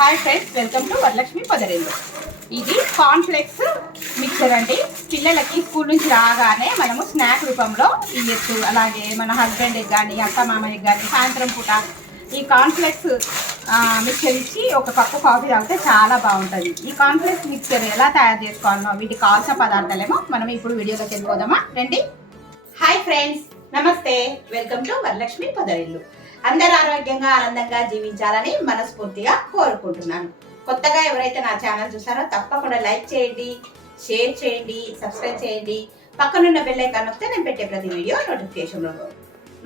Hi friends welcome to Varalakshmi పదరేళ్ళు. ఇది cornflakes mixture అండి. పిల్లలకి స్కూల్ నుంచి రాగానే మనము స్నాక్ రూపంలో ఇవ్వచ్చు అలాగే మన హస్బెండ్కి కానీ అత్త మామయ్యకి కానీ సాయంత్రం పూట ఈ కాన్ఫ్లెక్స్ మిక్చర్ ఇచ్చి ఒక కప్పు కాఫీ తాగితే చాలా బాగుంటుంది. ఈ కాన్ఫ్లెక్స్ మిక్చర్ ఎలా తయారు చేసుకోవాలో వీటికి కావాల్సిన పదార్థాలేమో మనం ఇప్పుడు వీడియోలోకి వెళ్ళిపోదామా? రండి. హాయ్ ఫ్రెండ్స్ నమస్తే. వెల్కమ్ టు వరలక్ష్మి పదరిల్లు అందరు ఆరోగ్యంగా ఆనందంగా జీవించాలని మనస్ఫూర్తిగా కోరుకుంటున్నాను. కొత్తగా ఎవరైతే నా ఛానల్ చూసారో తప్పకుండా లైక్ చేయండి షేర్ చేయండి సబ్స్క్రైబ్ చేయండి. పక్కనున్న బెల్ ఐకాన్ నొక్కితే నేను పెట్టే ప్రతి వీడియో నోటిఫికేషన్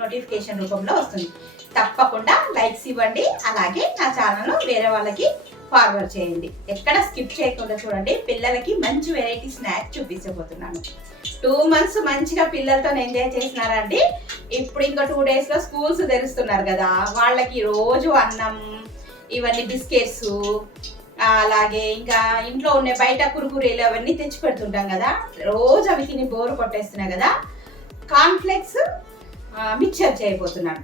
నోటిఫికేషన్ రూపంలో వస్తుంది. తప్పకుండా లైక్స్ ఇవ్వండి. అలాగే నా ఛానల్ వేరే వాళ్ళకి ఫార్వర్డ్ చేయండి. ఎక్కడ స్కిప్ చేయకుండా చూడండి. పిల్లలకి మంచి వెరైటీ స్నాక్స్ చూపించబోతున్నాను. టూ మంత్స్ మంచిగా పిల్లలతో ఎంజాయ్ చేసినారండి. ఇప్పుడు ఇంకా టూ డేస్లో స్కూల్స్ తెరుస్తున్నారు కదా. వాళ్ళకి రోజు అన్నం ఇవన్నీ బిస్కెట్స్ అలాగే ఇంకా ఇంట్లో ఉండే బయట కురుకురేలు అవన్నీ తెచ్చి పెడుతుంటాం కదా. రోజు అవి తిని బోరు కొట్టేస్తున్నాయి కదా. కాన్ఫ్లెక్స్ మిక్చర్ చేయబోతున్నాను.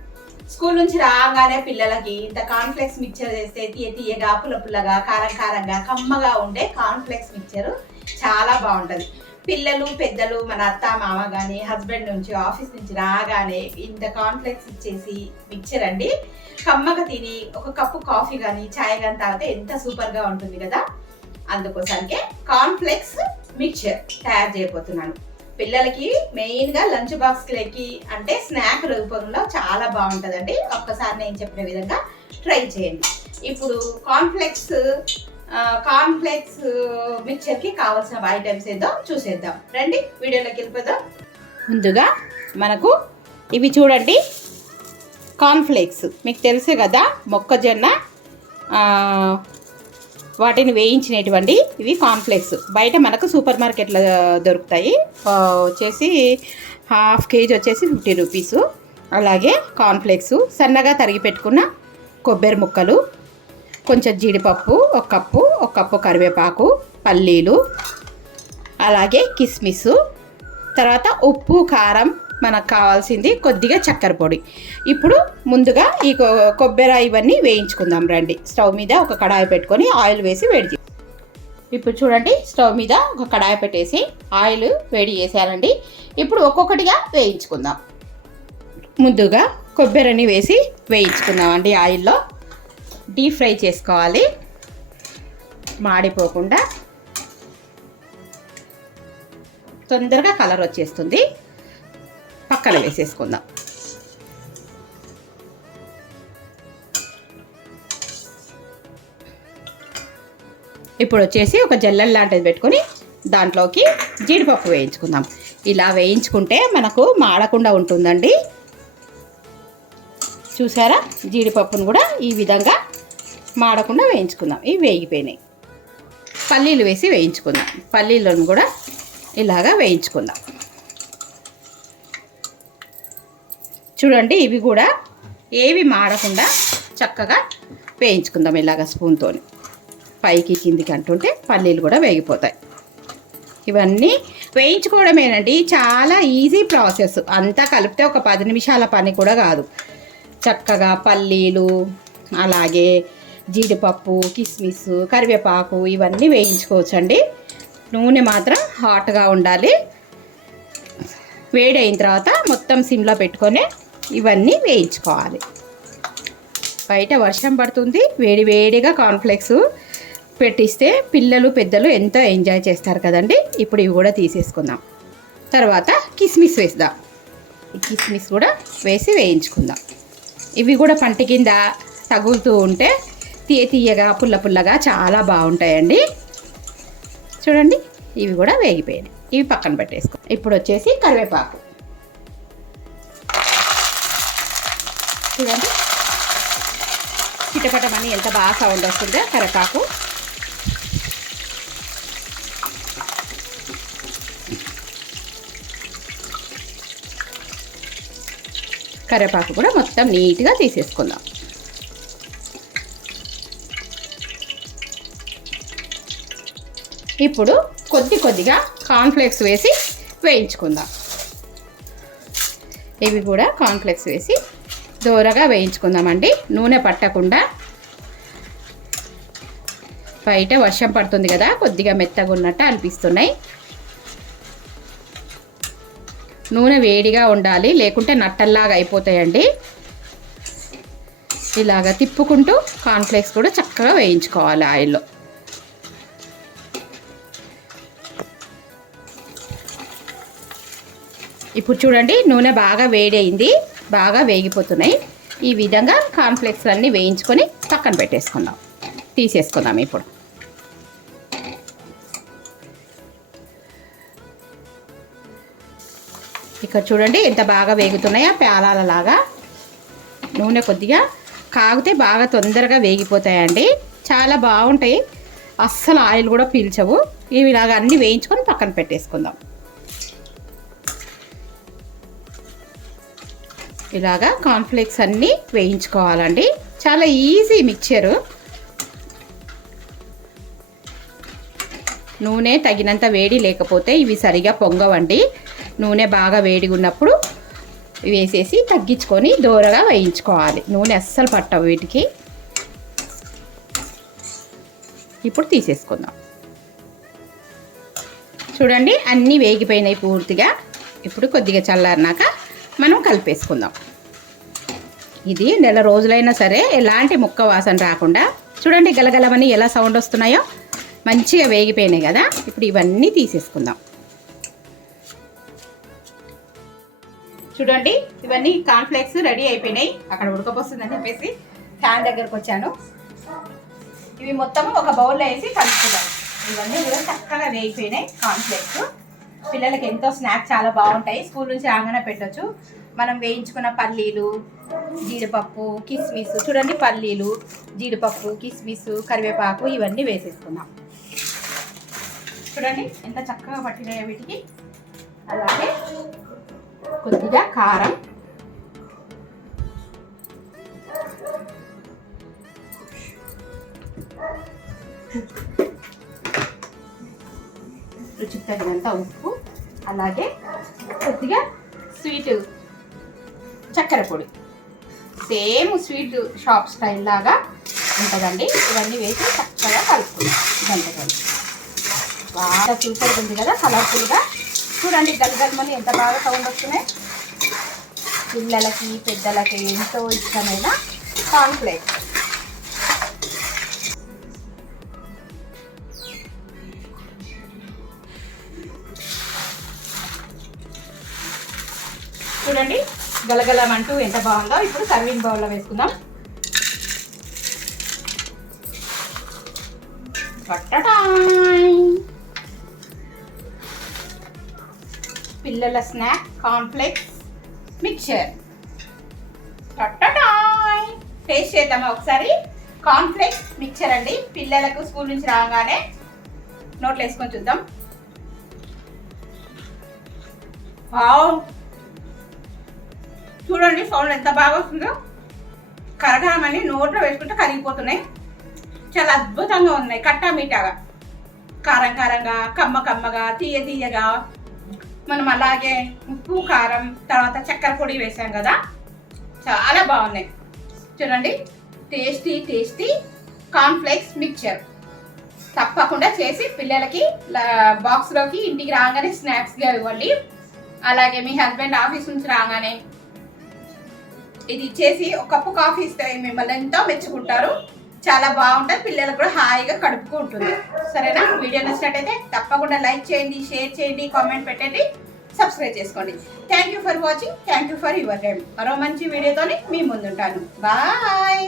స్కూల్ నుంచి రాగానే పిల్లలకి ఇంత కాన్ఫ్లెక్స్ మిక్చర్ చేస్తే తీయ తీయగా పుల్ల పుల్లగా కారం కారంగా కమ్మగా ఉండే కాన్ఫ్లెక్స్ మిక్చర్ చాలా బాగుంటుంది. పిల్లలు పెద్దలు మన అత్త మామ కానీ హస్బెండ్ నుంచి ఆఫీస్ నుంచి రాగానే ఇంత కాన్ఫ్లెక్స్ ఇచ్చేసి మిక్చర్ అండి. కమ్మగా తిని ఒక కప్పు కాఫీ కానీ ఛాయ్ కానీ తాగితే ఎంత సూపర్గా ఉంటుంది కదా? అందుకోసానికే కాన్ఫ్లెక్స్ మిక్చర్ తయారు చేయబోతున్నాను. పిల్లలకి మెయిన్గా లంచ్ బాక్స్లకి అంటే స్నాక్ రూపంలో చాలా బాగుంటుందండి. ఒక్కసారి నేను చెప్పిన విధంగా ట్రై చేయండి. ఇప్పుడు కాన్ఫ్లెక్స్ కాన్ఫ్లెక్స్ మిక్చర్కి కావాల్సిన ఐటమ్స్ ఏదో చూసేద్దాం. రండి వీడియోలోకి వెళ్ళిపోదాం. ముందుగా మనకు ఇవి చూడండి. కాన్ఫ్లెక్స్ మీకు తెలుసే కదా మొక్కజొన్న వాటిని వేయించినటువంటి ఇవి కాన్ఫ్లెక్స్ బయట మనకు సూపర్ మార్కెట్లో దొరుకుతాయి. వచ్చేసి హాఫ్ కేజీ వచ్చేసి ఫిఫ్టీ రూపీస్ అలాగే కాన్ఫ్లెక్స్ సన్నగా తరిగి పెట్టుకున్న కొబ్బరి ముక్కలు కొంచెం జీడిపప్పు ఒక కప్పు ఒక కప్పు కరివేపాకు పల్లీలు అలాగే కిస్మిస్. తర్వాత ఉప్పు కారం మనకు కావాల్సింది కొద్దిగా చక్కెర పొడి. ఇప్పుడు ముందుగా ఈ కొ- కొబ్బరి ఇవన్నీ వేయించుకుందాం రండి. స్టవ్ మీద ఒక కడాయి పెట్టుకొని ఆయిల్ వేసి వేడి ఇప్పుడు చూడండి స్టవ్ మీద ఒక కడాయి పెట్టేసి ఆయిల్ వేడి చేశానండి. ఇప్పుడు ఒక్కొక్కటిగా వేయించుకుందాం. ముందుగా కొబ్బరిని వేసి వేయించుకుందామండి ఆయిల్లో. డీప్ ఫ్రై చేసుకోవాలి. మాడిపోకుండా తొందరగా కలర్ వచ్చేస్తుంది. పక్కన వేసేసుకుందాం ఇప్పుడు వచ్చేసి ఒక జల్లెడ లాంటిది పెట్టుకొని దాంట్లోకి జీడిపప్పు వేయించుకుందాం. ఇలా వేయించుకుంటే మనకు మాడకుండా ఉంటుందండి. చూసారా? జీడిపప్పును కూడా ఈ విధంగా మాడకుండా వేయించుకుందాం. ఇవి వేగిపోయినాయి. పల్లీలు వేసి వేయించుకుందాం. పల్లీలను కూడా ఇలాగా వేయించుకుందాం. చూడండి ఇవి కూడా ఏవి మాడకుండా చక్కగా వేయించుకుందాం ఇలాగ స్పూన్తో పైకి కిందికి అంటుంటే పల్లీలు కూడా వేగిపోతాయి. ఇవన్నీ వేయించుకోవడమేనండి చాలా ఈజీ ప్రాసెస్. అంతా కలిపితే ఒక పది నిమిషాల పని కూడా కాదు. చక్కగా పల్లీలు అలాగే జీడిపప్పు కిస్మిస్ కరివేపాకు ఇవన్నీ వేయించుకోవచ్చండి. నూనె మాత్రం హాట్గా ఉండాలి. వేడైన తర్వాత మొత్తం సిమ్లో పెట్టుకొని ఇవన్నీ వేయించుకోవాలి. బయట వర్షం పడుతుంది వేడి వేడిగా కాన్ఫ్లెక్స్ పెట్టిస్తే పిల్లలు పెద్దలు ఎంతో ఎంజాయ్ చేస్తారు కదండి? ఇప్పుడు ఇవి కూడా తీసేసుకుందాం. తర్వాత కిస్మిస్ వేద్దాం. ఈ కిస్మిస్ కూడా వేసి వేయించుకుందాం. ఇవి కూడా పంట కింద తగులుతూ ఉంటే తీయ తీయగా పుల్ల పుల్లగా చాలా బాగుంటాయండి. చూడండి ఇవి కూడా వేగిపోయాయి. ఇవి పక్కన పెట్టేసుకో. ఇప్పుడు వచ్చేసి కరివేపాకు. చూడండి. చిటపటమని ఎంత బాగా సౌండ్ వస్తుందో కరివేపాకు కరివేపాకు కూడా మొత్తం నీట్గా తీసేసుకుందాం. ఇప్పుడు కొద్ది కొద్దిగా కాన్ఫ్లెక్స్ వేసి వేయించుకుందాం. ఇవి కూడా కాన్ఫ్లెక్స్ వేసి దోరగా వేయించుకుందామండి. నూనె పట్టకుండా. బయట వర్షం పడుతుంది కదా కొద్దిగా మెత్తగా ఉన్నట్టు అనిపిస్తున్నాయి. నూనె వేడిగా ఉండాలి లేకుంటే నట్టల్లాగా అయిపోతాయండి. ఇలాగ తిప్పుకుంటూ కార్న్ఫ్లేక్స్ కూడా చక్కగా వేయించుకోవాలి ఆయిల్లో. ఇప్పుడు చూడండి నూనె బాగా వేడైంది బాగా వేగిపోతున్నాయి. ఈ విధంగా కార్న్ఫ్లేక్స్ అన్నీ వేయించుకొని పక్కన పెట్టేసుకుందాం. తీసేసుకుందాం ఇప్పుడు. ఇక్కడ చూడండి ఎంత బాగా వేగుతున్నాయో పేలాలలాగా నూనె కొద్దిగా కాగితే బాగా తొందరగా వేగిపోతాయండి. చాలా బాగుంటాయి. అస్సలు ఆయిల్ కూడా పీల్చవు. ఇవి ఇలాగ అన్నీ వేయించుకొని పక్కన పెట్టేసుకుందాం. ఇలాగా కాన్ఫ్లెక్స్ అన్నీ వేయించుకోవాలండి. చాలా ఈజీ మిక్చరు నూనె తగినంత వేడి లేకపోతే ఇవి సరిగా పొంగవండి. నూనె బాగా వేడిగా ఉన్నప్పుడు వేసేసి తగ్గించుకొని దూరగా వేయించుకోవాలి. నూనె అస్సలు పట్టవు వీటికి. ఇప్పుడు తీసేసుకుందాం. చూడండి అన్నీ వేగిపోయినాయి పూర్తిగా. ఇప్పుడు కొద్దిగా చల్లారినాక మనం కలిపేసుకుందాం. ఇది నెల రోజులైనా సరే ఎలాంటి ముక్క వాసన రాకుండా చూడండి గలగలమని ఎలా సౌండ్ వస్తున్నాయో. మంచిగా వేగిపోయినాయి కదా. ఇప్పుడు ఇవన్నీ తీసేసుకుందాం. చూడండి ఇవన్నీ కాన్ఫ్లెక్స్ రెడీ అయిపోయినాయి. అక్కడ ఉడకపోస్తుందని చెప్పేసి ఫ్యాన్ దగ్గరకు వచ్చాను. ఇవి మొత్తం ఒక బౌల్లో వేసి కలుపుకుందాం. ఇవన్నీ కూడా చక్కగా వేగిపోయినాయి కాన్ఫ్లెక్స్ పిల్లలకి ఎంతో స్నాక్స్ చాలా బాగుంటాయి. స్కూల్ నుంచి రాగానే పెట్టొచ్చు. మనం వేయించుకున్న పల్లీలు జీడిపప్పు కిస్మిస్ చూడండి పల్లీలు జీడిపప్పు కిస్మిస్ కరివేపాకు ఇవన్నీ వేసేసుకుందాం. చూడండి ఎంత చక్కగా పట్టినాయో వీటికి. అలాగే కొద్దిగా కారం. రుచికి తగినంత ఉప్పు. అలాగే కొద్దిగా స్వీట్ చక్కెర పొడి. సేమ్ స్వీట్ షాప్ స్టైల్ లాగా ఉంటుందండి. ఇవన్నీ వేసి చక్కగా కలుపుకుందాం. గంటగంట బాగా సూపర్ ఉంది కదా కలర్ఫుల్గా చూడండి గల్గల్మని ఎంత బాగా సౌండ్ వస్తున్నాయి. పిల్లలకి పెద్దలకి ఎంతో ఇష్టమైన కాన్ఫ్లెక్స్ చూడండి. గలగలమంటూ ఎంత బాగుందో. ఇప్పుడు సర్వింగ్ బౌల్లో వేసుకుందాం. పిల్లల స్నాక్ కాన్ఫ్లెక్స్ మిక్చర్ టేస్ట్ చేద్దామా ఒకసారి? కాన్ఫ్లెక్స్ మిక్చర్ అండి. పిల్లలకు స్కూల్ నుంచి రాగానే నోట్లో వేసుకొని చూద్దాం. వావ్. చూడండి సౌండ్ ఎంత బాగా వస్తుందో. కరగరమని నోట్లో వేసుకుంటే కరిగిపోతున్నాయి. చాలా అద్భుతంగా ఉన్నాయి కట్టా మీఠాగా కారం కారంగా కమ్మ కమ్మగా తీయ తీయగా. మనం అలాగే ఉప్పు కారం తర్వాత చక్కెర పొడి వేసాం కదా. చాలా బాగున్నాయి. చూడండి టేస్టీ టేస్టీ కాన్ఫ్లెక్స్ మిక్చర్. తప్పకుండా చేసి పిల్లలకి బాక్స్లోకి ఇంటికి రాగానే స్నాక్స్గా ఇవ్వండి. అలాగే మీ హస్బెండ్ ఆఫీస్ నుంచి రాగానే ఇది ఇచ్చేసి ఒక కప్పు కాఫీ ఇస్తే మిమ్మల్ని ఎంతో మెచ్చుకుంటారు. చాలా బాగుంటుంది. పిల్లలకు కూడా హాయిగా కడుపుకు ఉంటుంది. సరేనా? వీడియో నచ్చినట్టయితే తప్పకుండా లైక్ చేయండి షేర్ చేయండి కామెంట్ పెట్టండి సబ్స్క్రైబ్ చేసుకోండి. Thank you for watching thank you for your time మరో మంచి వీడియోతోని మీ ముందుంటాను. బాయ్!